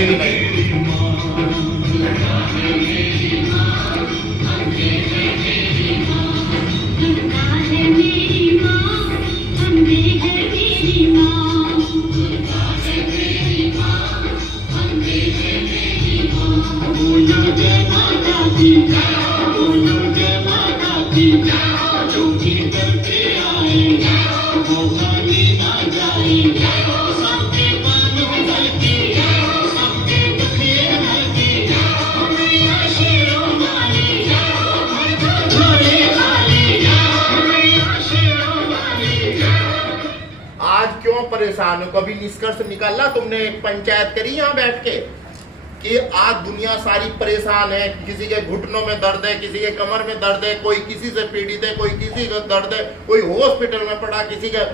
ही नहीं। परेशान हो, कभी निष्कर्ष निकाला तुमने? एक पंचायत करी यहाँ बैठ के कि आज दुनिया सारी परेशान है, किसी के घुटनों में दर्द है, किसी के कमर में दर्द है, कोई किसी से पीड़ित है, कोई किसी का दर्द है, कोई हॉस्पिटल में पड़ा, किसी का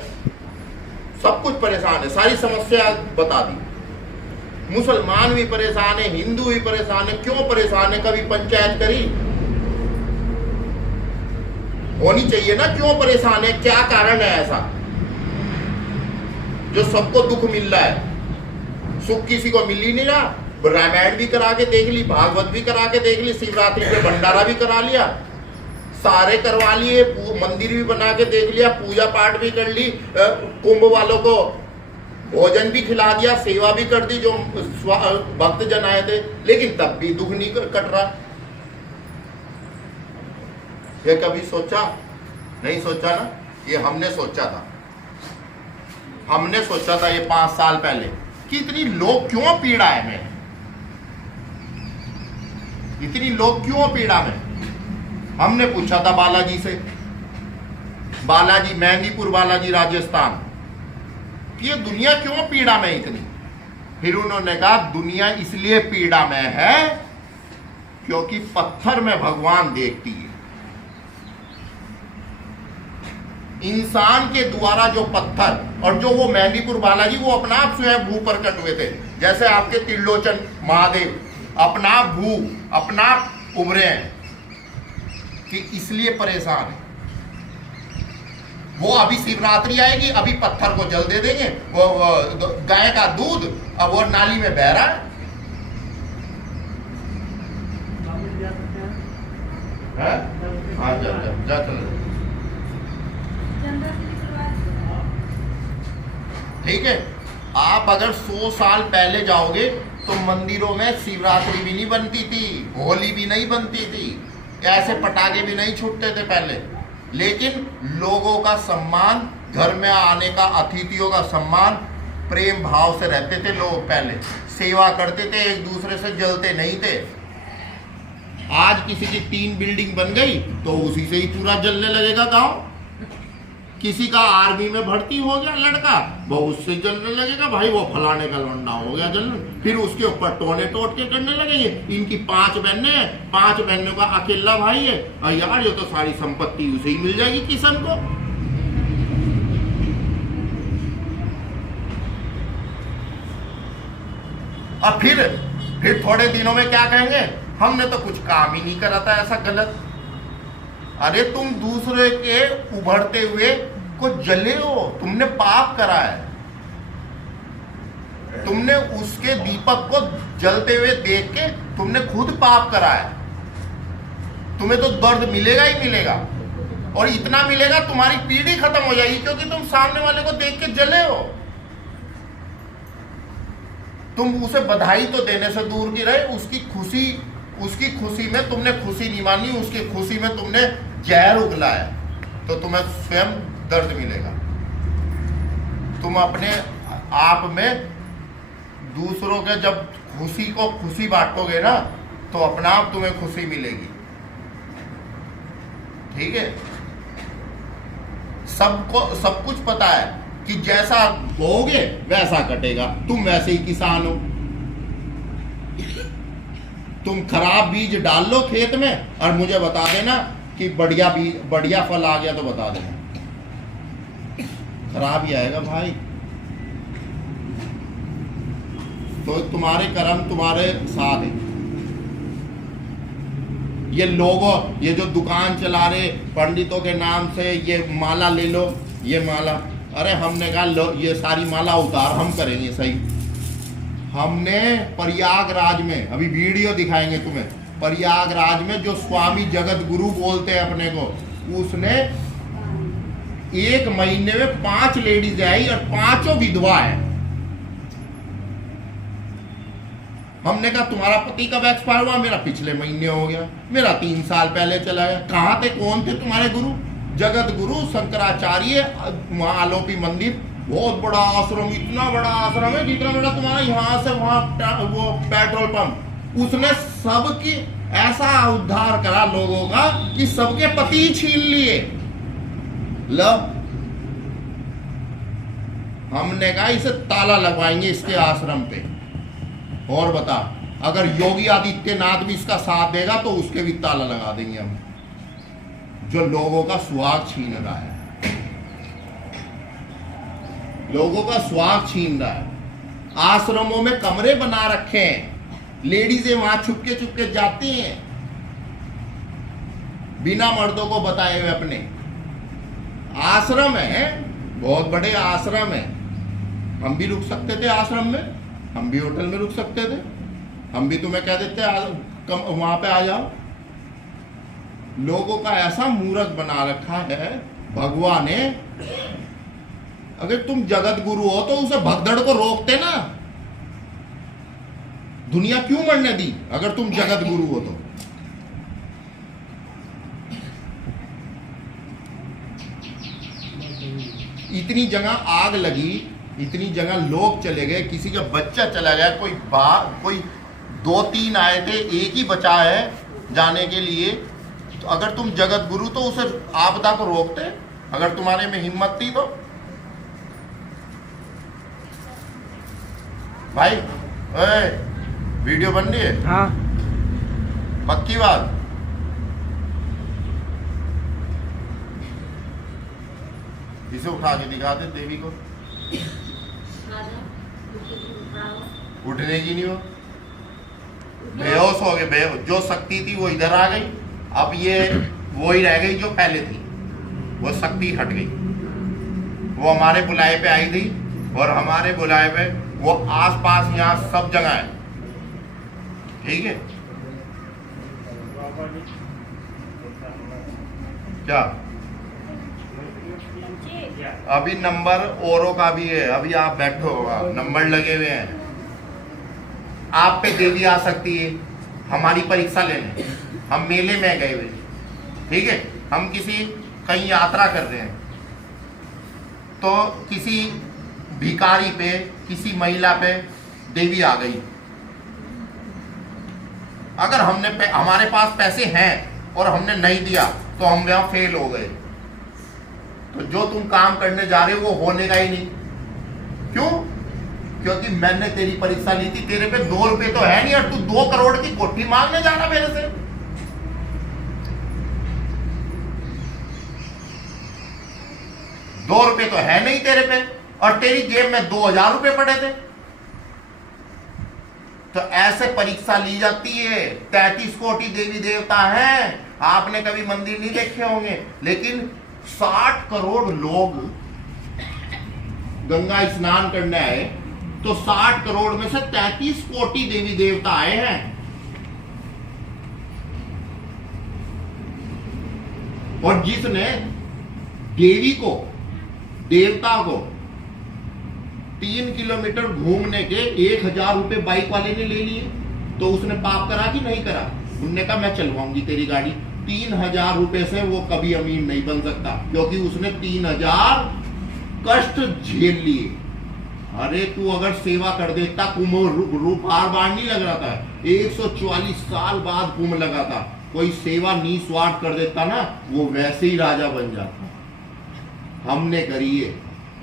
सब कुछ परेशान है, सारी समस्या बता दी। मुसलमान भी परेशान है, हिंदू भी परेशान है। क्यों परेशान है? कभी पंचायत करी? होनी चाहिए ना, क्यों परेशान है, क्या कारण है ऐसा जो सबको दुख मिल रहा है? सुख किसी को मिल ही नहीं रहा। रामायण भी करा के देख ली, भागवत भी करा के देख ली, शिवरात्रि पे भंडारा भी करा लिया, सारे करवा लिए, मंदिर भी बना के देख लिया, पूजा पाठ भी कर ली, कुंभ वालों को भोजन भी खिला दिया, सेवा भी कर दी जो भक्त जन आए थे, लेकिन तब भी दुख नहीं कट रहा। ये कभी सोचा? नहीं सोचा ना। ये हमने सोचा था, हमने सोचा था ये 5 साल पहले कि इतनी लोग क्यों पीड़ा है में, इतनी लोग क्यों पीड़ा में। हमने पूछा था बालाजी से, बालाजी मेहंदीपुर बालाजी राजस्थान, कि ये दुनिया क्यों पीड़ा में इतनी? फिर उन्होंने कहा दुनिया इसलिए पीड़ा में है क्योंकि पत्थर में भगवान देखती है। इंसान के द्वारा जो पत्थर, और जो वो मेहंदीपुर बालाजी वो अपना आप स्वयं भू प्रकट हुए थे, जैसे आपके त्रिलोचन महादेव अपना भू अपना उभरे हैं, कि इसलिए परेशान है। वो अभी शिवरात्रि आएगी, अभी पत्थर को जल दे देंगे, वो गाय का दूध अब वो नाली में बह रहा है। हाँ जा चल, ठीक है। आप अगर 100 साल पहले जाओगे तो मंदिरों में शिवरात्रि भी नहीं बनती थी, होली भी नहीं बनती थी, ऐसे पटाखे भी नहीं छूटते थे पहले। लेकिन लोगों का सम्मान, घर में आने का, अतिथियों का सम्मान, प्रेम भाव से रहते थे लोग, पहले सेवा करते थे, एक दूसरे से जलते नहीं थे। आज किसी की 3 बिल्डिंग बन गई तो उसी से ही पूरा जलने लगेगा गांव। किसी का आर्मी में भर्ती हो गया लड़का, वो उससे जलने लगेगा, भाई वो फलाने का लौंडा हो गया जलने, फिर उसके ऊपर टोने टोट के करने लगेंगे। इनकी 5 बहनें हैं, 5 बहनों का अकेला भाई है, और यार ये तो सारी संपत्ति उसे ही मिल जाएगी किशन को। और फिर थोड़े दिनों में क्या कहेंगे, हमने तो कुछ काम ही नहीं करा था ऐसा गलत। अरे तुम दूसरे के उभरते हुए को जले हो, तुमने पाप करा है, तुमने उसके दीपक को जलते हुए देख के तुमने खुद पाप करा है। तुम्हें तो दर्द मिलेगा ही मिलेगा, और इतना मिलेगा तुम्हारी पीढ़ी खत्म हो जाएगी, क्योंकि तुम सामने वाले को देख के जले हो। तुम उसे बधाई तो देने से दूर की रहे, उसकी खुशी में तुमने खुशी नहीं मानी, उसकी खुशी में तुमने जहर उगलाया, तो तुम्हें स्वयं दर्द मिलेगा। तुम अपने आप में दूसरों के जब खुशी को खुशी बांटोगे ना, तो अपना आप तुम्हें खुशी मिलेगी। ठीक है, सबको सब कुछ पता है कि जैसा बोओगे वैसा कटेगा। तुम वैसे ही किसान हो, तुम खराब बीज डाल लो खेत में और मुझे बता देना कि बढ़िया फल आ गया, तो बता देना खराब ही आएगा भाई। तो तुम्हारे कर्म तुम्हारे साथ है। ये लोगों, ये जो दुकान चला रहे पंडितों के नाम से, ये माला ले लो, ये माला, अरे हमने कहा लो ये सारी माला उतार, हम करेंगे सही, हमने प्रयागराज में, अभी वीडियो दिखाएंगे तुम्हें, प्रयागराज में जो स्वामी जगत गुरु बोलते हैं अपने को, उसने 1 महीने में 5 लेडीज आई और 5 विधवा है। हमने कहा तुम्हारा पति कब एक्सपायर हुआ? मेरा पिछले महीने हो गया। मेरा 3 साल पहले चला गया। कहाँ थे, कौन थे तुम्हारे गुरु? जगत गुरु शंकराचार्य, वहां आलोपी मंदिर, बहुत बड़ा आश्रम, इतना बड़ा आश्रम है जितना बड़ा तुम्हारा यहाँ से वहां वो पेट्रोल पंप। उसने सबकी ऐसा उद्धार करा लोगों का कि सबके पति ही छीन लिए। लो, हमने कहा इसे ताला लगवाएंगे इसके आश्रम पे। और बता, अगर योगी आदित्यनाथ भी इसका साथ देगा तो उसके भी ताला लगा देंगे हम, जो लोगों का सुहाग छीन रहा है, लोगों का सुहाग छीन रहा है। आश्रमों में कमरे बना रखे हैं, लेडीजें वहां चुपके चुपके जाती हैं बिना मर्दों को बताए हुए। अपने आश्रम है, बहुत बड़े आश्रम है। हम भी रुक सकते थे आश्रम में, हम भी होटल में रुक सकते थे, हम भी तुम्हें कह देते वहां पे आ जाओ। लोगों का ऐसा मूर्ख बना रखा है भगवान ने। अगर तुम जगत गुरु हो तो उसे भगदड़ को रोकते ना, दुनिया क्यों मरने दी? अगर तुम जगत गुरु हो तो इतनी जगह आग लगी, इतनी जगह लोग चले गए, किसी का बच्चा चला गया, कोई 2-3 आए थे, एक ही बचा है जाने के लिए। तो अगर तुम जगत गुरु तो उसे आपदा को रोकते, अगर तुम्हारे में हिम्मत थी तो। भाई वीडियो बन रही है? हाँ। पक्की बात? इसे उठा के दिखा दे देवी को। उठने की नहीं, वो बेहोश हो गए। जो शक्ति थी वो इधर आ गई, अब ये वो ही रह गई जो पहले थी, वो शक्ति हट गई। वो हमारे बुलाए पे आई थी और हमारे बुलाए पे वो आसपास यहाँ सब जगह है। ठीक है क्या? अभी नंबर औरों का भी है, अभी आप बैठो, नंबर लगे हुए हैं। आप पे देवी आ सकती है हमारी परीक्षा लेने। हम मेले में गए हुए, ठीक है, हम किसी कहीं यात्रा कर रहे हैं, तो किसी भिखारी पे, किसी महिला पे देवी आ गई। अगर हमारे पास पैसे हैं और हमने नहीं दिया तो हम यहाँ फेल हो गए। तो जो तुम काम करने जा रहे हो वो होने का ही नहीं। क्यों? क्योंकि मैंने तेरी परीक्षा ली थी, तेरे पे 2 रुपए तो है नहीं और तू 2 करोड़ की कोठी मांगने जाना मेरे से। ₹2 तो है नहीं तेरे पे और तेरी जेब में 2000 रुपए पड़े थे। तो ऐसे परीक्षा ली जाती है। 33 कोटि देवी देवता हैं। आपने कभी मंदिर नहीं देखे होंगे, लेकिन 60 करोड़ लोग गंगा स्नान करने आए, तो 60 करोड़ में से 33 कोटि देवी देवता आए हैं। और जिसने देवी को, देवता को 3 किलोमीटर घूमने के 1000 रुपए बाइक वाले ने ले लिए, तो उसने पाप करा कि नहीं करा? उनने कहा मैं चलवाऊंगी तेरी गाड़ी। 3000 रुपए से वो कभी अमीर नहीं बन सकता, क्योंकि उसने 3000 कष्ट झेल लिए। अरे तू अगर सेवा कर देता, कुंभ बार नहीं लग रहा था, 144 साल बाद कुंभ लगा था, कोई सेवा निस्वार्थ कर देता ना, वो वैसे ही राजा बन जाता। हमने करी है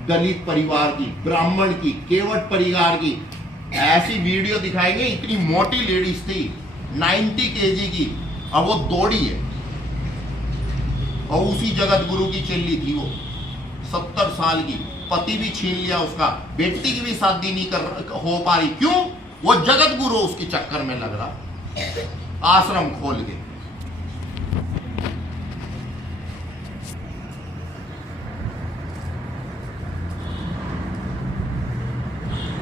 दलित परिवार की, ब्राह्मण की, केवट परिवार की। ऐसी वीडियो दिखाएंगे, इतनी मोटी लेडीज थी 90 kg की, अब वो दौड़ी है और उसी जगत गुरु की चेली थी वो, 70 साल की। पति भी छीन लिया उसका, बेटी की भी शादी नहीं हो पा रही। क्यों? वो जगत गुरु उसके चक्कर में लग रहा, आश्रम खोल के।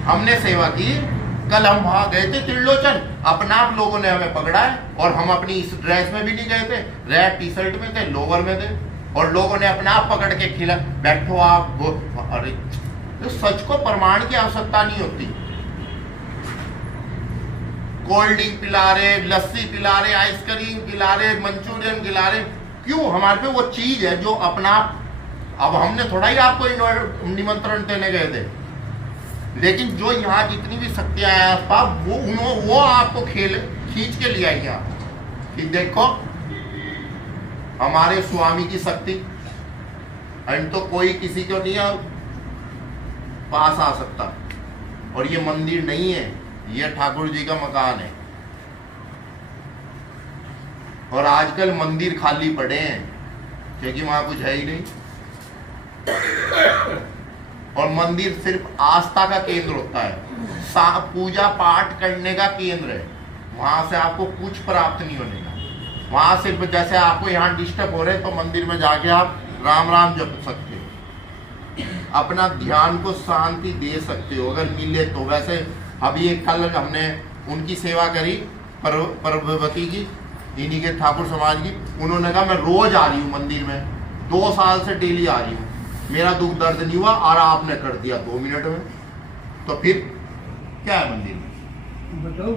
हमने सेवा की, कल हम वहां गए थे त्रिलोचन, अपना आप लोगों ने हमें पकड़ा है, और हम अपनी इस ड्रेस में भी नहीं गए थे, रेड टी शर्ट में थे, लोवर में थे, और लोगों ने अपना आप पकड़ के खिला, बैठो आप वो। अरे तो सच को प्रमाण की आवश्यकता नहीं होती। कोल्ड ड्रिंक पिला रहे, लस्सी पिला रहे, आइसक्रीम पिला रहे, मंचूरियन खिला रहे, क्यों? हमारे पे वो चीज है जो अपना, अब हमने थोड़ा ही आपको निमंत्रण देने गए थे, लेकिन जो यहाँ जितनी भी शक्तियां हैं आसपास, वो आपको खींच के ले आई यहाँ कि देखो हमारे स्वामी की शक्ति, एंड तो कोई किसी को नहीं पास आ सकता। और ये मंदिर नहीं है, ये ठाकुर जी का मकान है, और आजकल मंदिर खाली पड़े हैं क्योंकि वहां कुछ है ही नहीं। और मंदिर सिर्फ आस्था का केंद्र होता है, पूजा पाठ करने का केंद्र है, वहां से आपको कुछ प्राप्त नहीं होने का। वहां सिर्फ जैसे आपको यहाँ डिस्टर्ब हो रहे तो मंदिर में जाके आप राम राम जप सकते हो, अपना ध्यान को शांति दे सकते हो अगर मिले तो। वैसे अभी एक कल हमने उनकी सेवा करी, परभवती की, इन्हीं के ठाकुर समाज की, उन्होंने कहा मैं रोज आ रही हूँ मंदिर में, 2 साल से डेली आ रही हूँ, मेरा दुख दर्द नहीं हुआ, और आपने कर दिया 2 मिनट में, तो फिर क्या है मंदिर में? बताओ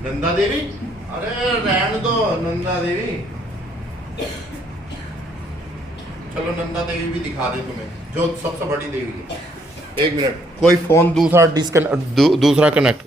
नंदा देवी, अरे रहने दो नंदा देवी, चलो नंदा देवी भी दिखा दे तुम्हें, जो सबसे बड़ी देवी है। 1 मिनट, कोई फोन दूसरा कनेक्ट